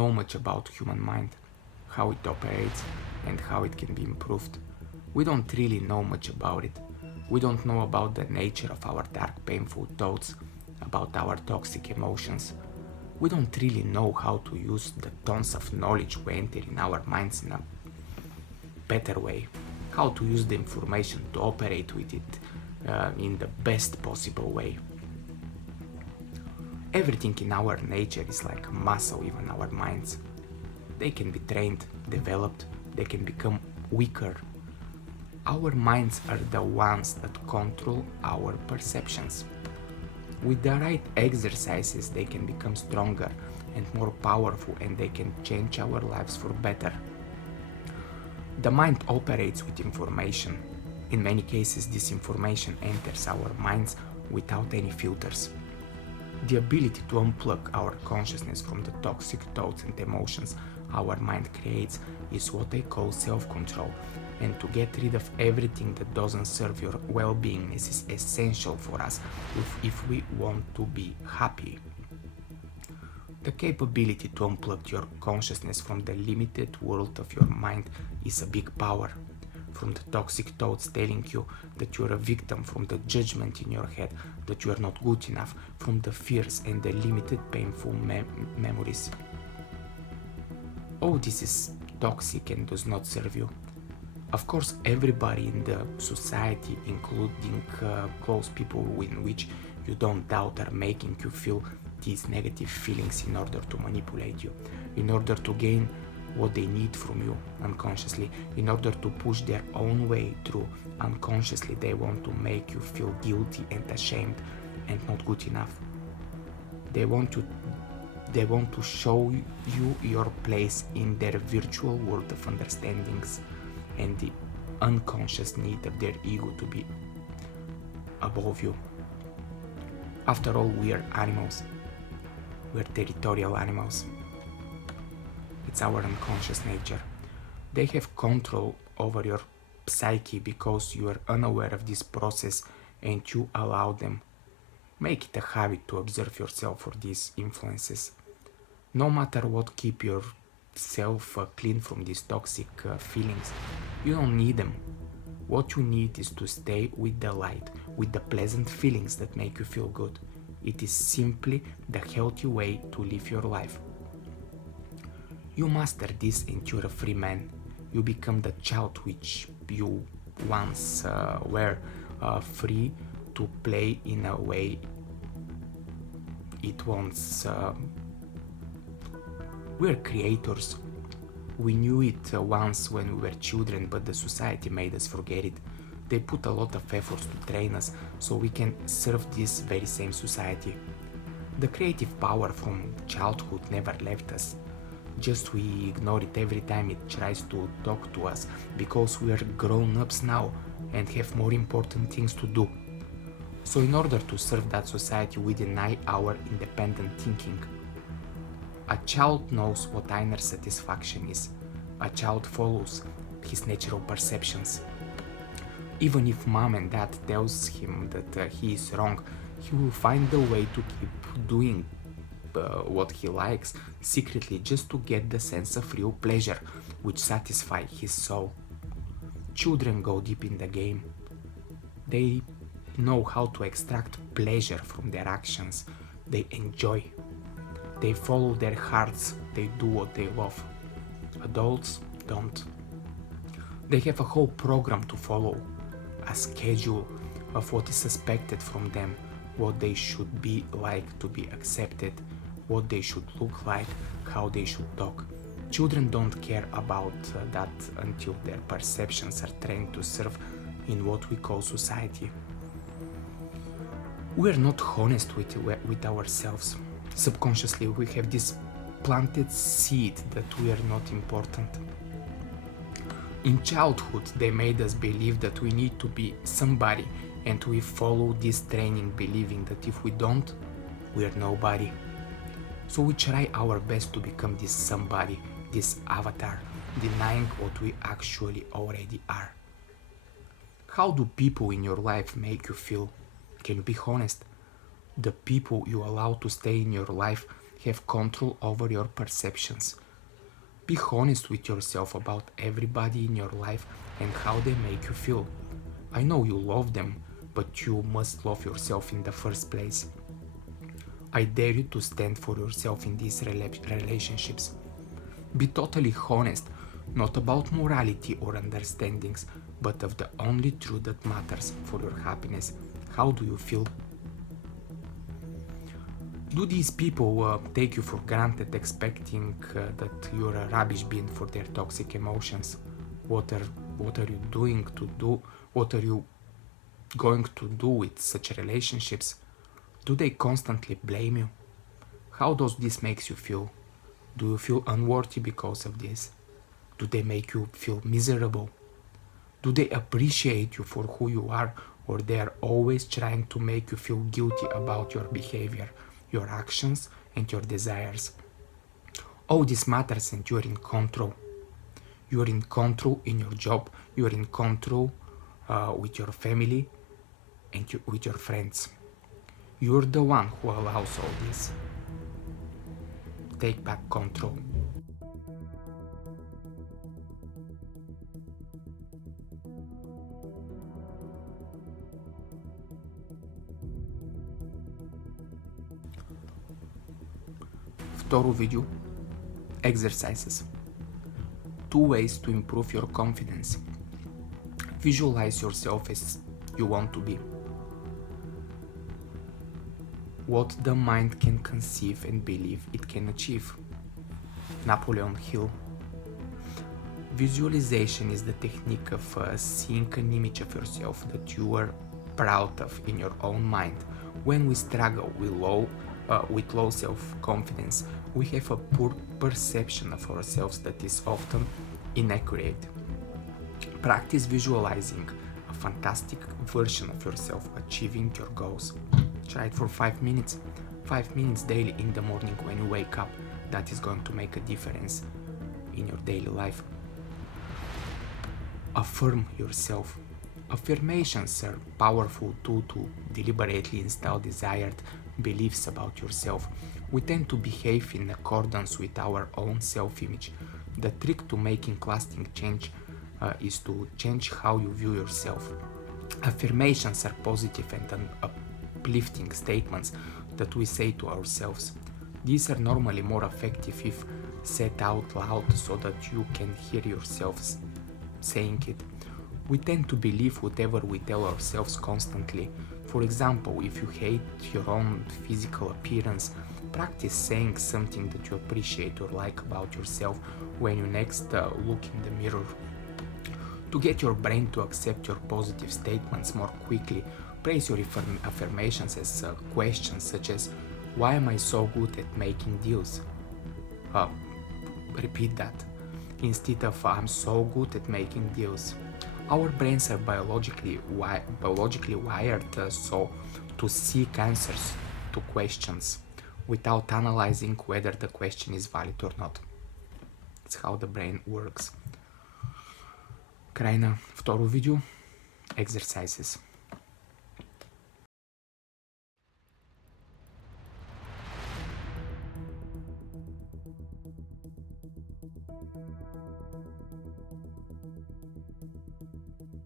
know much about human mind, how it operates and how it can be improved. We don't really know much about it. We don't know about the nature of our dark, painful thoughts, about our toxic emotions. We don't really know how to use the tons of knowledge we enter in our minds in a better way, how to use the information to operate with it in the best possible way. Everything in our nature is like a muscle, even our minds. They can be trained, developed, they can become weaker. Our minds are the ones that control our perceptions. With the right exercises, they can become stronger and more powerful, and they can change our lives for better. The mind operates with information. In many cases, this information enters our minds without any filters. The ability to unplug our consciousness from the toxic thoughts and emotions our mind creates is what I call self-control, and to get rid of everything that doesn't serve your well-being is essential for us if we want to be happy. The capability to unplug your consciousness from the limited world of your mind is a big power. From the toxic thoughts telling you that you're a victim, from the judgment in your head that you are not good enough, from the fears and the limited painful memories. All this is toxic and does not serve you. Of course, everybody in the society, including close people in which you don't doubt, are making you feel these negative feelings in order to manipulate you, in order to gain what they need from you unconsciously, in order to push their own way through. Unconsciously, they want to make you feel guilty and ashamed and not good enough. They want to show you your place in their virtual world of understandings and the unconscious need of their ego to be above you. After all, we are animals. We are territorial animals. It's our unconscious nature. They have control over your psyche because you are unaware of this process and you allow them. Make it a habit to observe yourself for these influences. No matter what, keep yourself clean from these toxic feelings. You don't need them. What you need is to stay with the light, with the pleasant feelings that make you feel good. It is simply the healthy way to live your life. You master this and you're a free man. You become the child which you once were, free to play in a way it wants. We're creators. We knew it once when we were children, but the society made us forget it. They put a lot of efforts to train us so we can serve this very same society. The creative power from childhood never left us. Just we ignore it every time it tries to talk to us because we are grown-ups now and have more important things to do. So in order to serve that society, we deny our independent thinking. A child knows what inner satisfaction is. A child follows his natural perceptions. Even if mom and dad tells him that he is wrong, he will find a way to keep doing what he likes secretly, just to get the sense of real pleasure which satisfies his soul. Children go deep in the game. They know how to extract pleasure from their actions. They enjoy. They follow their hearts. They do what they love. Adults don't. They have a whole program to follow, a schedule of what is expected from them, what they should be like to be accepted, what they should look like, how they should talk. Children don't care about that until their perceptions are trained to serve in what we call society. We are not honest with ourselves. Subconsciously, we have this planted seed that we are not important. In childhood, they made us believe that we need to be somebody, and we follow this training believing that if we don't, we are nobody. So we try our best to become this somebody, this avatar, denying what we actually already are. How do people in your life make you feel? Can you be honest? The people you allow to stay in your life have control over your perceptions. Be honest with yourself about everybody in your life and how they make you feel. I know you love them, but you must love yourself in the first place. I dare you to stand for yourself in these relationships. Be totally honest, not about morality or understandings, but of the only truth that matters for your happiness. How do you feel? Do these people take you for granted, expecting that you're a rubbish bin for their toxic emotions? What are you doing to do? What are you going to do with such relationships? Do they constantly blame you? How does this makes you feel? Do you feel unworthy because of this? Do they make you feel miserable? Do they appreciate you for who you are, or they are always trying to make you feel guilty about your behavior, your actions, and your desires? All this matters and you're in control. You're in control in your job, you're in control with your family and with your friends. You're the one who allows all this. Take back control. Второ видео. Exercises. 2 ways to improve your confidence. Visualize yourself as you want to be. What the mind can conceive and believe it can achieve. Napoleon Hill. Visualization is the technique of seeing an image of yourself that you are proud of in your own mind. When we struggle with low self-confidence, we have a poor perception of ourselves that is often inaccurate. Practice visualizing a fantastic version of yourself achieving your goals. Try it for 5 minutes. 5 minutes daily in the morning when you wake up. That is going to make a difference in your daily life. Affirm yourself. Affirmations are a powerful tool to deliberately install desired beliefs about yourself. We tend to behave in accordance with our own self-image. The trick to making lasting change is to change how you view yourself. Affirmations are positive and uplifting statements that we say to ourselves. These are normally more effective if said out loud so that you can hear yourselves saying it. We tend to believe whatever we tell ourselves constantly. For example, if you hate your own physical appearance, practice saying something that you appreciate or like about yourself when you next look in the mirror. To get your brain to accept your positive statements more quickly, praise your affirmations as questions such as, why am I so good at making deals? Repeat that. Instead of, I'm so good at making deals. Our brains are biologically wired so to seek answers to questions without analyzing whether the question is valid or not. That's how the brain works. Край на второ видео. Exercises.